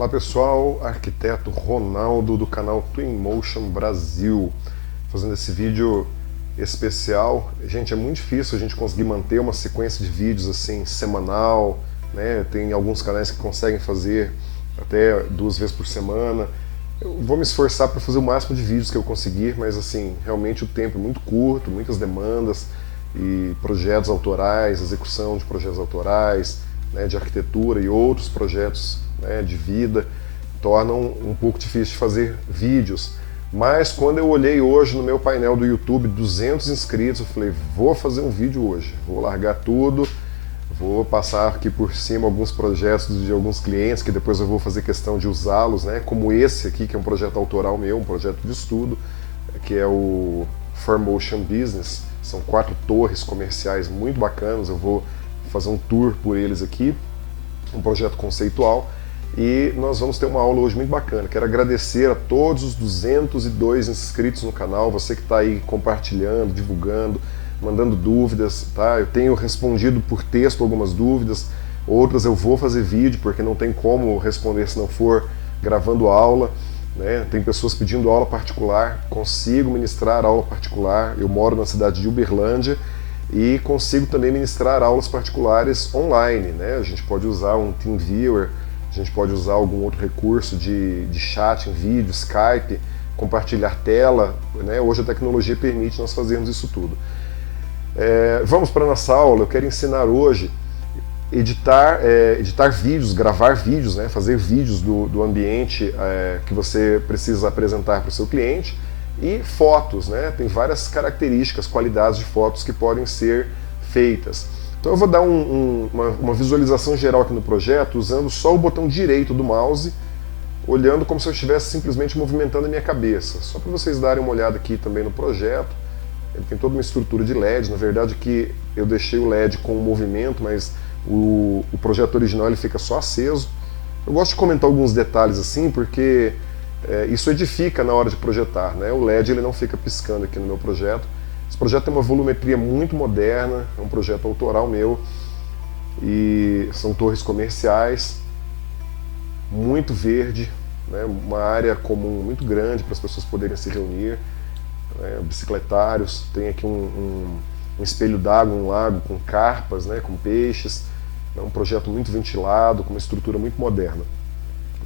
Olá pessoal, arquiteto Ronaldo do canal Twinmotion Brasil, fazendo esse vídeo especial. Gente, é muito difícil a gente conseguir manter uma sequência de vídeos assim semanal, né? Tem alguns canais que conseguem fazer até 2 vezes por semana. Eu vou me esforçar para fazer o máximo de vídeos que eu conseguir, mas assim, realmente o tempo é muito curto, muitas demandas e projetos autorais, execução de projetos autorais, né, de arquitetura e outros projetos, né, de vida, tornam um pouco difícil de fazer vídeos. Mas quando eu olhei hoje no meu painel do YouTube, 200 inscritos, eu falei, vou fazer um vídeo hoje, vou largar tudo, vou passar aqui por cima alguns projetos de alguns clientes que depois eu vou fazer questão de usá-los, né? Como esse aqui, que é um projeto autoral meu, um projeto de estudo, que é o Formotion Business. São 4 torres comerciais muito bacanas, eu vou fazer um tour por eles aqui, um projeto conceitual, e nós vamos ter uma aula hoje muito bacana. Quero agradecer a todos os 202 inscritos no canal, você que está aí compartilhando, divulgando, mandando dúvidas, tá? Eu tenho respondido por texto algumas dúvidas, outras eu vou fazer vídeo, porque não tem como responder se não for gravando aula, né? Tem pessoas pedindo aula particular, consigo ministrar aula particular, eu moro na cidade de Uberlândia, e consigo também ministrar aulas particulares online, né? A gente pode usar um TeamViewer, a gente pode usar algum outro recurso de chat em vídeo, Skype, compartilhar tela, né? Hoje a tecnologia permite nós fazermos isso tudo. Vamos para a nossa aula. Eu quero ensinar hoje editar vídeos, gravar vídeos, né? Fazer vídeos do ambiente que você precisa apresentar para o seu cliente, e fotos, né? Tem várias características, qualidades de fotos que podem ser feitas. Então eu vou dar uma visualização geral aqui no projeto usando só o botão direito do mouse, olhando como se eu estivesse simplesmente movimentando a minha cabeça. Só para vocês darem uma olhada aqui também no projeto. Ele tem toda uma estrutura de LED, na verdade que eu deixei o LED com o movimento, mas o projeto original ele fica só aceso. Eu gosto de comentar alguns detalhes assim, porque isso edifica na hora de projetar, né? O LED ele não fica piscando aqui no meu projeto. Esse projeto tem uma volumetria muito moderna, é um projeto autoral meu, e são torres comerciais, muito verde, né? Uma área comum muito grande para as pessoas poderem se reunir, né? Bicicletários, tem aqui um espelho d'água, um lago com carpas, né? Com peixes, é um projeto muito ventilado, com uma estrutura muito moderna.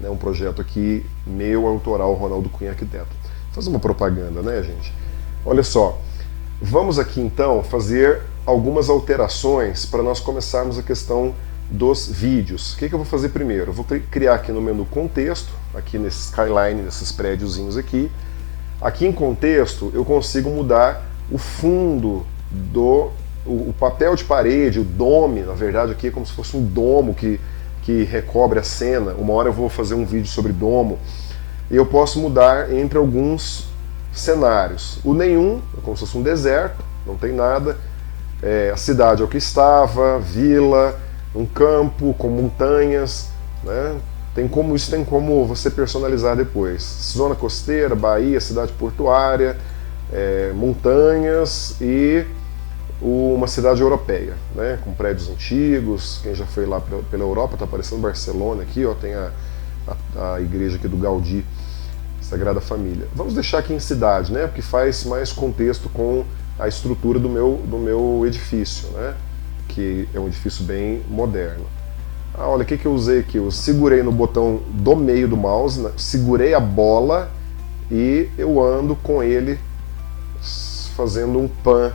É um projeto aqui meu, autoral, Ronaldo Cunha Arquiteto. Vou fazer uma propaganda, né, gente? Olha só, vamos aqui então fazer algumas alterações para nós começarmos a questão dos vídeos. O que eu vou fazer primeiro? Eu vou criar aqui no menu contexto, aqui nesse skyline, nesses prédiozinhos aqui. Aqui em contexto eu consigo mudar o fundo o papel de parede, o dome, na verdade aqui é como se fosse um domo que recobre a cena. Uma hora eu vou fazer um vídeo sobre domo, e eu posso mudar entre alguns cenários. O nenhum é como se fosse um deserto, não tem nada. A cidade é o que estava, vila, um campo com montanhas, né? Isso tem como você personalizar depois. Zona costeira, Bahia, cidade portuária, montanhas e uma cidade europeia, né, com prédios antigos. Quem já foi lá pela Europa, está aparecendo Barcelona aqui, ó, tem a igreja aqui do Gaudí, Sagrada Família. Vamos deixar aqui em cidade, né, porque faz mais contexto com a estrutura do meu edifício, né, que é um edifício bem moderno. Olha, o que eu usei aqui? Eu segurei no botão do meio do mouse, né, segurei a bola e eu ando com ele fazendo um pan,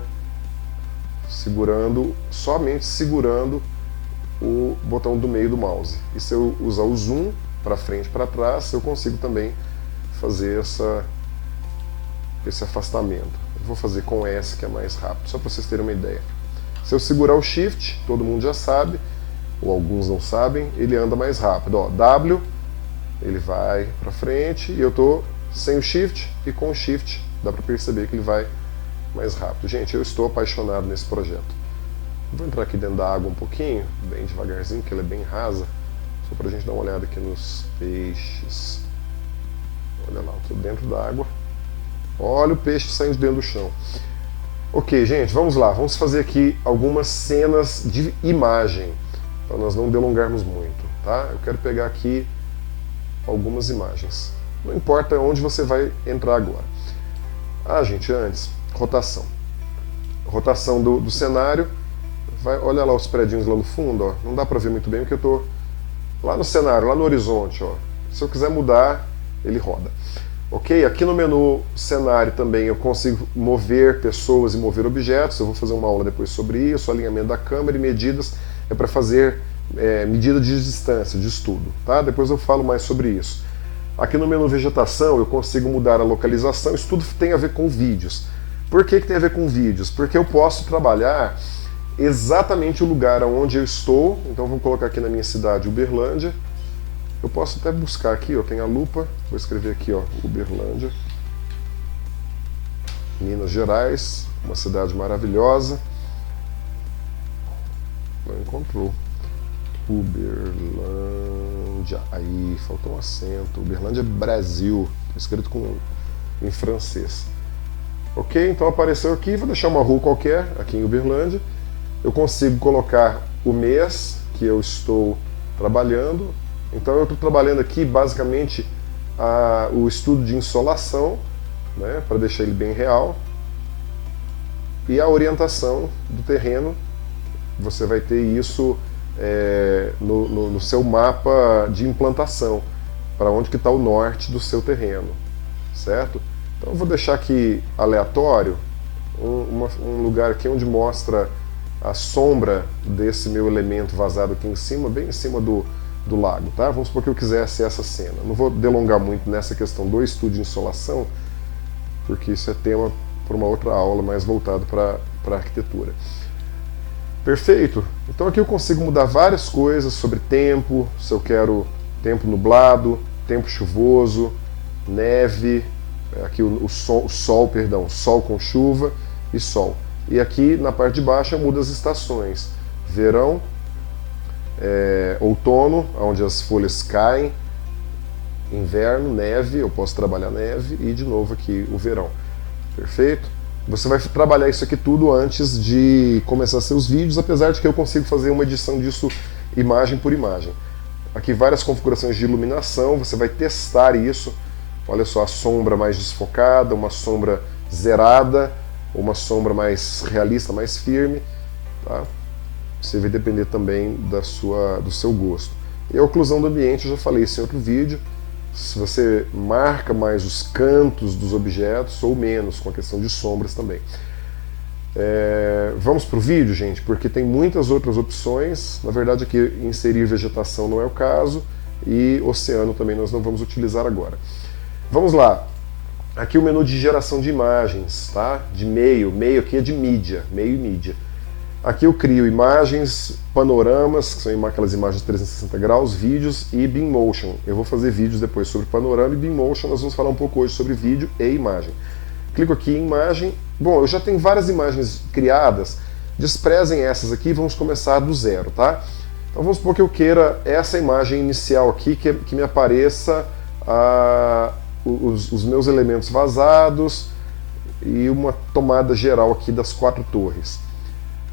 somente segurando o botão do meio do mouse. E se eu usar o zoom para frente e para trás, eu consigo também fazer esse afastamento. Eu vou fazer com S, que é mais rápido, só para vocês terem uma ideia. Se eu segurar o Shift, todo mundo já sabe, ou alguns não sabem, ele anda mais rápido. Ó, W, ele vai para frente, e eu estou sem o Shift, e com o Shift dá para perceber que ele vai mais rápido. Gente, eu estou apaixonado nesse projeto. Vou entrar aqui dentro da água um pouquinho, bem devagarzinho, porque ela é bem rasa, só para a gente dar uma olhada aqui nos peixes. Olha lá, eu estou dentro da água. Olha o peixe saindo de dentro do chão. Ok, gente, vamos lá. Vamos fazer aqui algumas cenas de imagem, para nós não delongarmos muito, tá? Eu quero pegar aqui algumas imagens. Não importa onde você vai entrar agora. Ah, gente, antes, rotação. Rotação do cenário. Olha lá os predinhos lá no fundo, ó. Não dá para ver muito bem porque eu estou lá no cenário, lá no horizonte, ó. Se eu quiser mudar, ele roda. Ok? Aqui no menu cenário também eu consigo mover pessoas e mover objetos. Eu vou fazer uma aula depois sobre isso. Alinhamento da câmera e medidas é para fazer medida de distância, de estudo. Tá? Depois eu falo mais sobre isso. Aqui no menu vegetação eu consigo mudar a localização. Isso tudo tem a ver com vídeos. Por que tem a ver com vídeos? Porque eu posso trabalhar exatamente o lugar onde eu estou. Então vamos colocar aqui na minha cidade Uberlândia. Eu posso até buscar aqui, eu tenho a lupa, vou escrever aqui, ó, Uberlândia, Minas Gerais, uma cidade maravilhosa. Não encontrou. Uberlândia, aí, faltou um acento. Uberlândia, Brasil, escrito em francês. Ok, então apareceu aqui, vou deixar uma rua qualquer, aqui em Uberlândia. Eu consigo colocar o mês que eu estou trabalhando. Então eu estou trabalhando aqui basicamente o estudo de insolação, né, para deixar ele bem real, e a orientação do terreno. Você vai ter isso no seu mapa de implantação, para onde que está o norte do seu terreno, certo? Então eu vou deixar aqui aleatório, um lugar aqui onde mostra a sombra desse meu elemento vazado aqui em cima, bem em cima do lago, tá? Vamos supor que eu quisesse essa cena. Não vou delongar muito nessa questão do estudo de insolação, porque isso é tema para uma outra aula mais voltado para a arquitetura. Perfeito? Então aqui eu consigo mudar várias coisas sobre tempo, se eu quero tempo nublado, tempo chuvoso, neve, aqui o sol com chuva e sol. E aqui na parte de baixo eu mudo as estações. Verão, outono, onde as folhas caem, inverno, neve, eu posso trabalhar neve, e de novo aqui o verão. Perfeito? Você vai trabalhar isso aqui tudo antes de começar seus vídeos, apesar de que eu consigo fazer uma edição disso imagem por imagem. Aqui várias configurações de iluminação, você vai testar isso. Olha só, a sombra mais desfocada, uma sombra zerada, uma sombra mais realista, mais firme, tá? Você vai depender também do seu gosto. E a oclusão do ambiente, eu já falei isso em outro vídeo. Se você marca mais os cantos dos objetos ou menos, com a questão de sombras também. Vamos para o vídeo, gente, porque tem muitas outras opções. Na verdade, aqui inserir vegetação não é o caso, e oceano também nós não vamos utilizar agora. Vamos lá. Aqui o menu de geração de imagens, tá? De meio aqui é de mídia, meio e mídia. Aqui eu crio imagens, panoramas, que são aquelas imagens de 360 graus, vídeos e BeamMotion. Eu vou fazer vídeos depois sobre panorama e BeamMotion, nós vamos falar um pouco hoje sobre vídeo e imagem. Clico aqui em imagem. Bom, eu já tenho várias imagens criadas, desprezem essas aqui, vamos começar do zero, tá? Então vamos supor que eu queira essa imagem inicial aqui, que me apareça os meus elementos vazados e uma tomada geral aqui das 4 torres.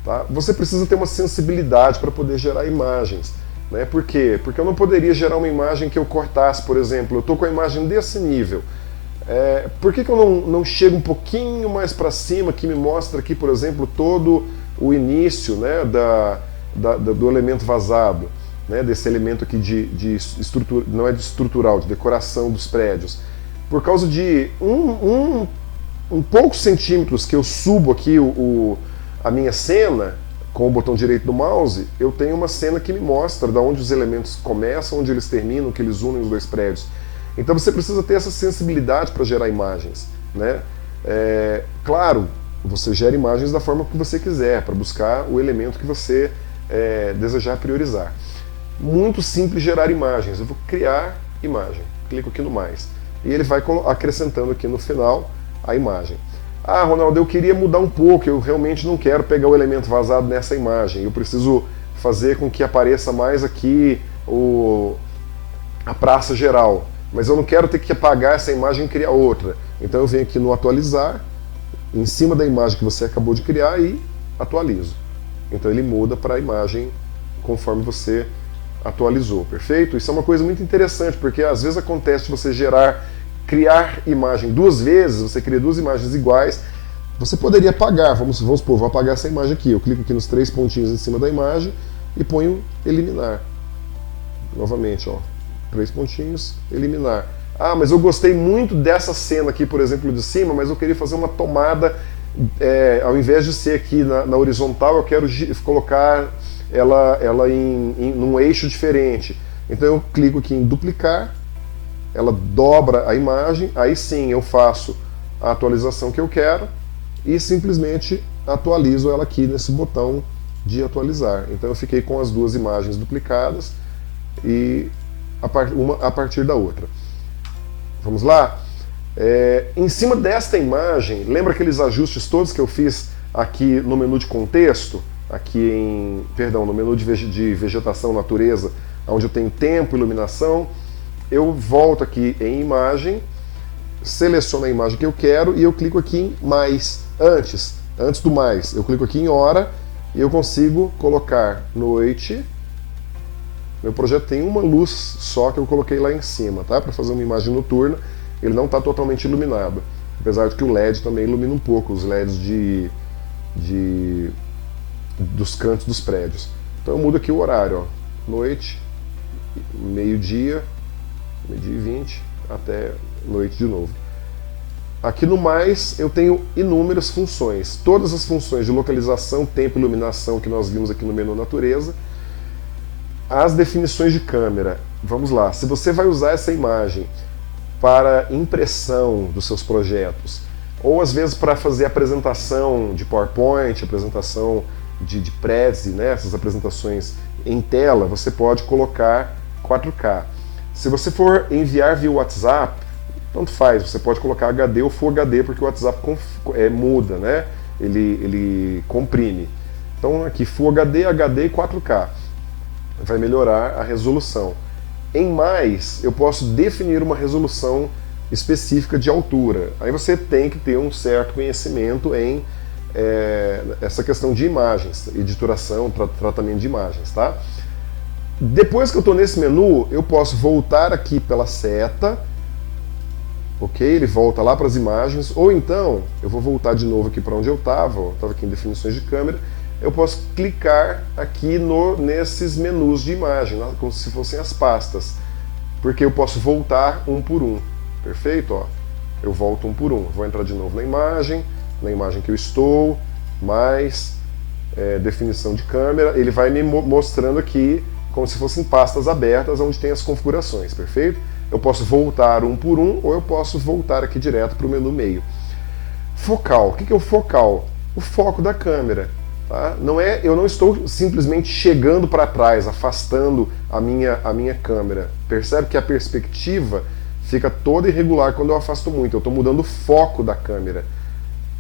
Tá? Você precisa ter uma sensibilidade para poder gerar imagens. Né? Por quê? Porque eu não poderia gerar uma imagem que eu cortasse, por exemplo, eu estou com a imagem desse nível. Por que eu não chego um pouquinho mais para cima, que me mostra aqui, por exemplo, todo o início, né, do elemento vazado, né, desse elemento aqui de estrutura, não é de estrutural, de decoração dos prédios. Por causa de poucos centímetros que eu subo aqui a minha cena, com o botão direito do mouse, eu tenho uma cena que me mostra de onde os elementos começam, onde eles terminam, que eles unem os dois prédios. Então você precisa ter essa sensibilidade para gerar imagens. Né? Claro, você gera imagens da forma que você quiser, para buscar o elemento que você desejar priorizar. Muito simples gerar imagens. Eu vou criar imagem. Clico aqui no mais. E ele vai acrescentando aqui no final a imagem. Ah, Ronaldo, eu queria mudar um pouco, eu realmente não quero pegar o elemento vazado nessa imagem, eu preciso fazer com que apareça mais aqui a praça geral, mas eu não quero ter que apagar essa imagem e criar outra. Então eu venho aqui no atualizar, em cima da imagem que você acabou de criar, e atualizo. Então ele muda para a imagem conforme você atualizou, perfeito? Isso é uma coisa muito interessante, porque às vezes acontece de você criar imagem duas vezes, você cria duas imagens iguais, você poderia apagar, vamos supor, vou apagar essa imagem aqui, eu clico aqui nos 3 pontinhos em cima da imagem e ponho eliminar. Novamente, ó, 3 pontinhos, eliminar. Ah, mas eu gostei muito dessa cena aqui, por exemplo, de cima, mas eu queria fazer uma tomada, ao invés de ser aqui na horizontal, eu quero colocar ela num eixo diferente. Então eu clico aqui em duplicar, ela dobra a imagem, aí sim eu faço a atualização que eu quero e simplesmente atualizo ela aqui nesse botão de atualizar. Então eu fiquei com as duas imagens duplicadas e uma a partir da outra. Vamos lá? Em cima desta imagem, lembra aqueles ajustes todos que eu fiz aqui no menu de contexto? Aqui no menu de vegetação, natureza, onde eu tenho tempo, iluminação. Eu volto aqui em imagem, seleciono a imagem que eu quero e eu clico aqui em mais, antes do mais. Eu clico aqui em hora e eu consigo colocar noite. Meu projeto tem uma luz só que eu coloquei lá em cima, tá? Para fazer uma imagem noturna, ele não está totalmente iluminado. Apesar de que o LED também ilumina um pouco, os LEDs dos cantos dos prédios. Então eu mudo aqui o horário, ó. Noite, meio-dia e 20, até noite de novo. Aqui no mais eu tenho inúmeras funções. Todas as funções de localização, tempo e iluminação que nós vimos aqui no menu natureza. As definições de câmera. Vamos lá, se você vai usar essa imagem para impressão dos seus projetos, ou às vezes para fazer apresentação de PowerPoint, apresentação de Prezi, né, essas apresentações em tela, você pode colocar 4K. Se você for enviar via WhatsApp, tanto faz, você pode colocar HD ou Full HD, porque o WhatsApp muda, né? Ele comprime. Então aqui Full HD, HD e 4K. Vai melhorar a resolução. Em mais, eu posso definir uma resolução específica de altura. Aí você tem que ter um certo conhecimento em essa questão de imagens, editoração, tratamento de imagens, tá? Depois que eu estou nesse menu, eu posso voltar aqui pela seta, ok? Ele volta lá para as imagens, ou então, eu vou voltar de novo aqui para onde eu estava aqui em definições de câmera, eu posso clicar aqui nesses menus de imagem, como se fossem as pastas, porque eu posso voltar um por um, perfeito? Ó, eu volto um por um, vou entrar de novo na imagem que eu estou, mais definição de câmera, ele vai me mostrando aqui como se fossem pastas abertas onde tem as configurações, perfeito? Eu posso voltar um por um ou eu posso voltar aqui direto para o menu meio. Focal, o que é o focal? O foco da câmera. Tá? Eu não estou simplesmente chegando para trás, afastando a minha câmera. Percebe que a perspectiva fica toda irregular quando eu afasto muito. Eu estou mudando o foco da câmera.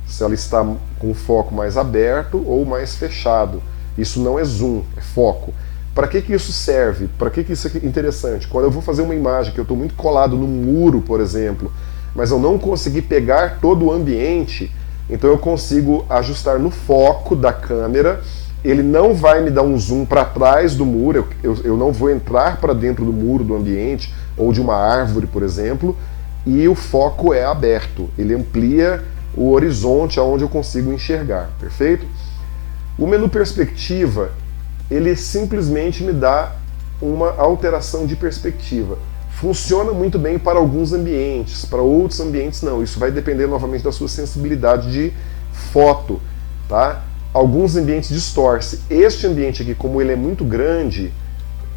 Se ela está com o foco mais aberto ou mais fechado. Isso não é zoom, é foco. Para que isso serve? Para que isso é interessante? Quando eu vou fazer uma imagem que eu estou muito colado no muro, por exemplo, mas eu não consegui pegar todo o ambiente, então eu consigo ajustar no foco da câmera, ele não vai me dar um zoom para trás do muro, eu não vou entrar para dentro do muro do ambiente, ou de uma árvore, por exemplo, e o foco é aberto, ele amplia o horizonte aonde eu consigo enxergar, perfeito? O menu perspectiva, ele simplesmente me dá uma alteração de perspectiva. Funciona muito bem para alguns ambientes, para outros ambientes não. Isso vai depender novamente da sua sensibilidade de foto, tá? Alguns ambientes distorce. Este ambiente aqui, como ele é muito grande,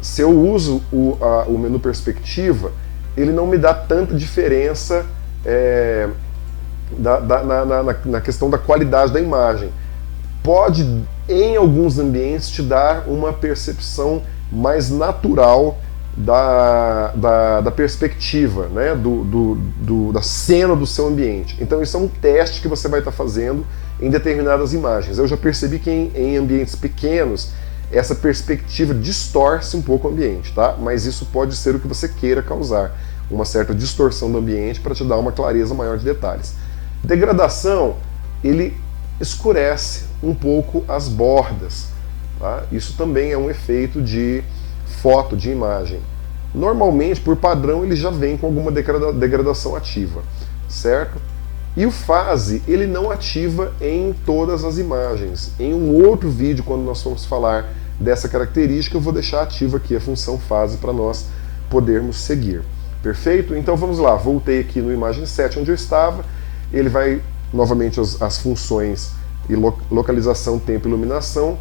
se eu uso o menu perspectiva, ele não me dá tanta diferença na questão da qualidade da imagem. Pode, em alguns ambientes, te dar uma percepção mais natural da perspectiva, né, da cena do seu ambiente. Então isso é um teste que você vai estar fazendo em determinadas imagens. Eu já percebi que em ambientes pequenos essa perspectiva distorce um pouco o ambiente, tá? Mas isso pode ser o que você queira causar, uma certa distorção do ambiente para te dar uma clareza maior de detalhes. Degradação, ele escurece um pouco as bordas, tá? Isso também é um efeito de foto de imagem. Normalmente, por padrão, ele já vem com alguma degradação ativa, certo? E o phase, ele não ativa em todas as imagens. Em um outro vídeo, quando nós formos falar dessa característica, eu vou deixar ativa aqui a função phase para nós podermos seguir. Perfeito? Então vamos lá, voltei aqui no imagem 7 onde eu estava, ele vai novamente as funções e localização, tempo e iluminação,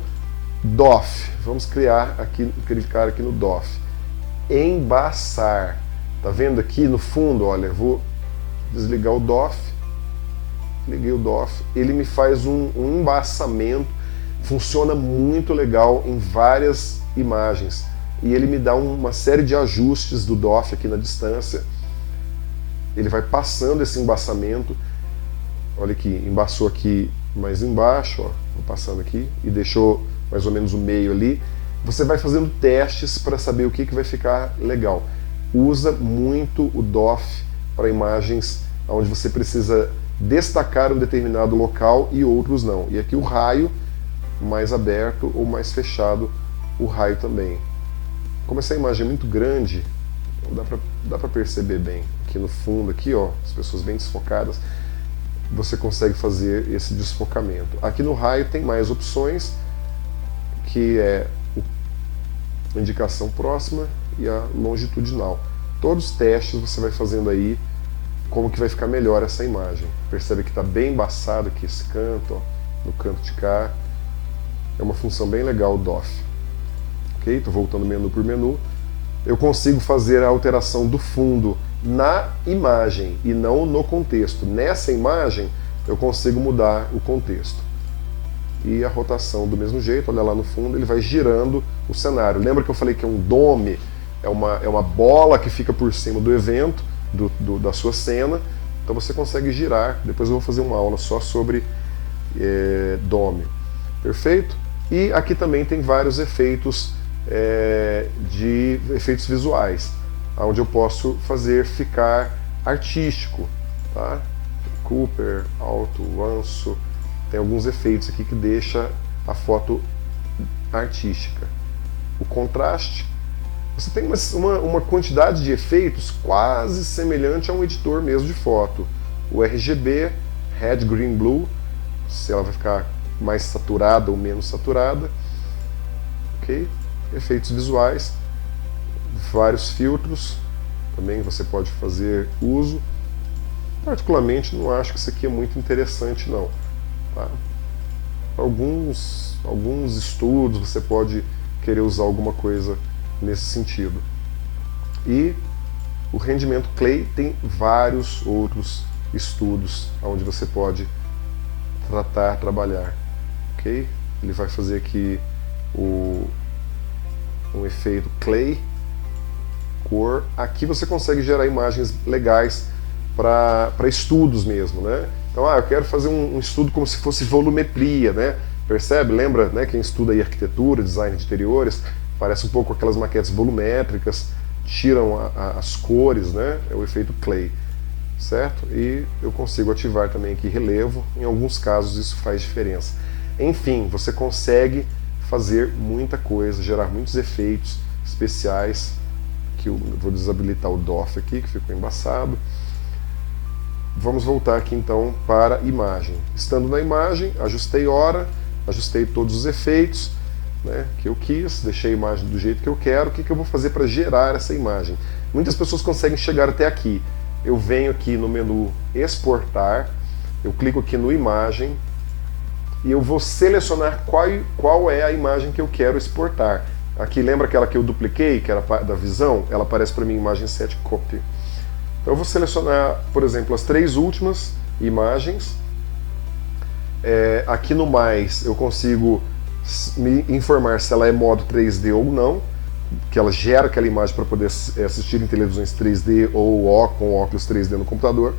DOF, vamos clicar aqui no DOF, embaçar, tá vendo aqui no fundo, olha, eu vou desligar o DOF, liguei o DOF, ele me faz um embaçamento, funciona muito legal em várias imagens, e ele me dá uma série de ajustes do DOF aqui na distância, ele vai passando esse embaçamento, olha aqui, embaçou aqui mais embaixo, ó, vou passando aqui, e deixou mais ou menos o meio ali. Você vai fazendo testes para saber o que vai ficar legal. Usa muito o DOF para imagens onde você precisa destacar um determinado local e outros não. E aqui o raio, mais aberto ou mais fechado, o raio também. Como essa imagem é muito grande, dá para perceber bem. Aqui no fundo, aqui, ó, as pessoas bem desfocadas, você consegue fazer esse desfocamento. Aqui no raio tem mais opções, que é a indicação próxima e a longitudinal. Todos os testes você vai fazendo aí, como que vai ficar melhor essa imagem. Percebe que está bem embaçado aqui esse canto, ó, no canto de cá. É uma função bem legal o DOF. Ok? Estou voltando menu por menu. Eu consigo fazer a alteração do fundo na imagem e não no contexto. Nessa imagem eu consigo mudar o contexto. E a rotação do mesmo jeito, olha lá no fundo, ele vai girando o cenário. Lembra que eu falei que é um dome? É uma bola que fica por cima do evento, da sua cena. Então você consegue girar. Depois eu vou fazer uma aula só sobre dome. Perfeito? E aqui também tem vários efeitos de efeitos visuais, onde eu posso fazer ficar artístico, tá? Cooper, alto, anso, tem alguns efeitos aqui que deixa a foto artística. O contraste, você tem uma quantidade de efeitos quase semelhante a um editor mesmo de foto. O RGB, Red, Green, Blue, se ela vai ficar mais saturada ou menos saturada, ok? Efeitos visuais, vários filtros, também você pode fazer uso. Particularmente não acho que isso aqui é muito interessante não. Tá? Alguns estudos você pode querer usar alguma coisa nesse sentido. E o rendimento Clay tem vários outros estudos onde você pode trabalhar. Ok? Ele vai fazer aqui um efeito Clay, cor. Aqui você consegue gerar imagens legais para estudos mesmo, né? Então, eu quero fazer um estudo como se fosse volumetria, né? Percebe? Lembra, né, quem estuda aí arquitetura, design de interiores, parece um pouco aquelas maquetes volumétricas, tiram as cores, né? É o efeito Clay, certo? E eu consigo ativar também aqui relevo, em alguns casos isso faz diferença. Enfim, você consegue fazer muita coisa, gerar muitos efeitos especiais, que eu vou desabilitar o DOF aqui, que ficou embaçado. Vamos voltar aqui então para a imagem. Estando na imagem, ajustei hora, ajustei todos os efeitos, né, que eu quis, deixei a imagem do jeito que eu quero. O que eu vou fazer para gerar essa imagem? Muitas pessoas conseguem chegar até aqui. Eu venho aqui no menu exportar, eu clico aqui no imagem e eu vou selecionar qual é a imagem que eu quero exportar. Aqui lembra aquela que eu dupliquei, que era da visão? Ela aparece para mim imagem 7 copy. Então eu vou selecionar, por exemplo, as 3 últimas imagens. Aqui no mais eu consigo me informar se ela é modo 3D ou não, que ela gera aquela imagem para poder assistir em televisões 3D ou com óculos 3D no computador.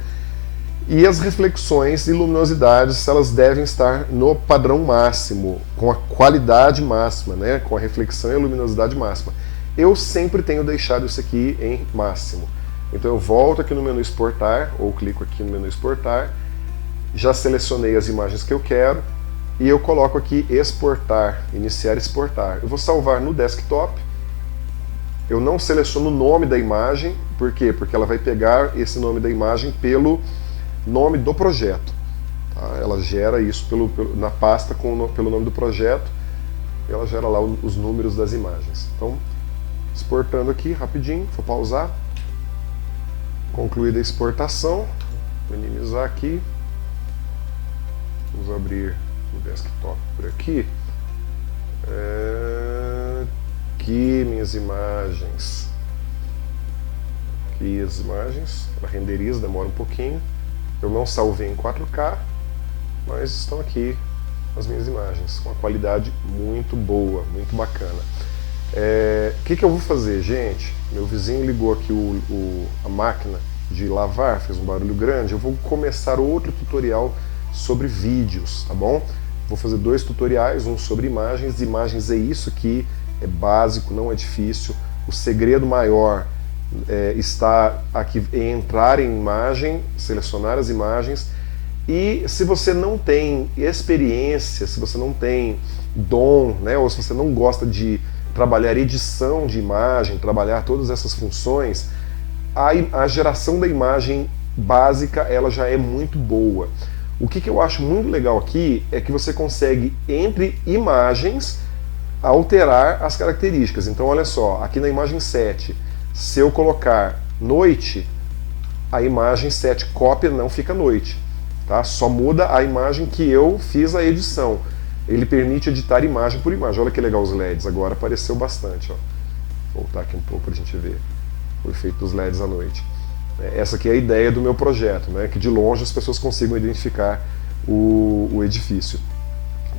E as reflexões e luminosidades, elas devem estar no padrão máximo, com a qualidade máxima, né? Com a reflexão e a luminosidade máxima. Eu sempre tenho deixado isso aqui em máximo. Então eu volto aqui no menu exportar, ou clico aqui no menu exportar, já selecionei as imagens que eu quero, e eu coloco aqui exportar, iniciar exportar. Eu vou salvar no desktop, eu não seleciono o nome da imagem, por quê? Porque ela vai pegar esse nome da imagem pelo nome do projeto. Tá? Ela gera isso na pasta pelo nome do projeto, e ela gera lá os números das imagens. Então, exportando aqui rapidinho, vou pausar. Concluída a exportação, minimizar aqui. Vamos abrir o desktop por aqui. Aqui minhas imagens. Aqui as imagens. Ela renderiza, demora um pouquinho. Eu não salvei em 4K, mas estão aqui as minhas imagens, com uma qualidade muito boa, muito bacana. O que eu vou fazer, gente? Meu vizinho ligou aqui a máquina de lavar, fez um barulho grande. Eu vou começar outro tutorial sobre vídeos, tá bom? Vou fazer 2 tutoriais, um sobre imagens. Imagens é isso que é básico, não é difícil. O segredo maior está aqui em entrar em imagem, selecionar as imagens. E se você não tem experiência, se você não tem dom, né, ou se você não gosta de trabalhar edição de imagem, trabalhar todas essas funções, a geração da imagem básica ela já é muito boa. O que eu acho muito legal aqui é que você consegue, entre imagens, alterar as características. Então olha só, aqui na imagem 7, se eu colocar noite, a imagem 7 cópia não fica noite. Tá? Só muda a imagem que eu fiz a edição. Ele permite editar imagem por imagem. Olha que legal os LEDs, agora apareceu bastante. Ó. Vou voltar aqui um pouco para a gente ver o efeito dos LEDs à noite. Essa aqui é a ideia do meu projeto, né? Que de longe as pessoas consigam identificar o edifício.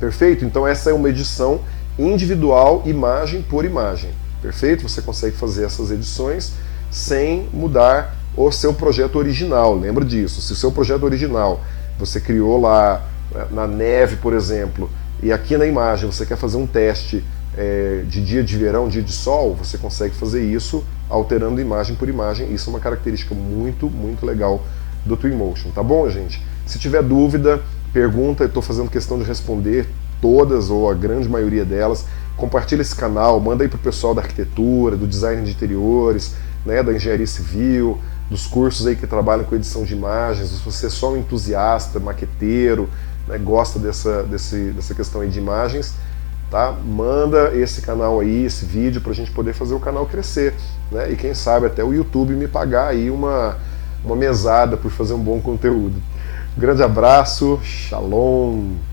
Perfeito? Então essa é uma edição individual, imagem por imagem. Perfeito? Você consegue fazer essas edições sem mudar o seu projeto original. Lembra disso. Se o seu projeto original você criou lá na neve, por exemplo, e aqui na imagem você quer fazer um teste de dia de verão, dia de sol, você consegue fazer isso alterando imagem por imagem. Isso é uma característica muito, muito legal do Twinmotion. Tá bom, gente? Se tiver dúvida, pergunta, eu estou fazendo questão de responder todas ou a grande maioria delas. Compartilha esse canal, manda aí para o pessoal da arquitetura, do design de interiores, né, da engenharia civil, dos cursos aí que trabalham com edição de imagens. Se você é só um entusiasta, maqueteiro, né, gosta dessa questão aí de imagens, tá? Manda esse canal aí, esse vídeo, para a gente poder fazer o canal crescer, né? E quem sabe até o YouTube me pagar aí uma mesada por fazer um bom conteúdo. Um grande abraço, shalom!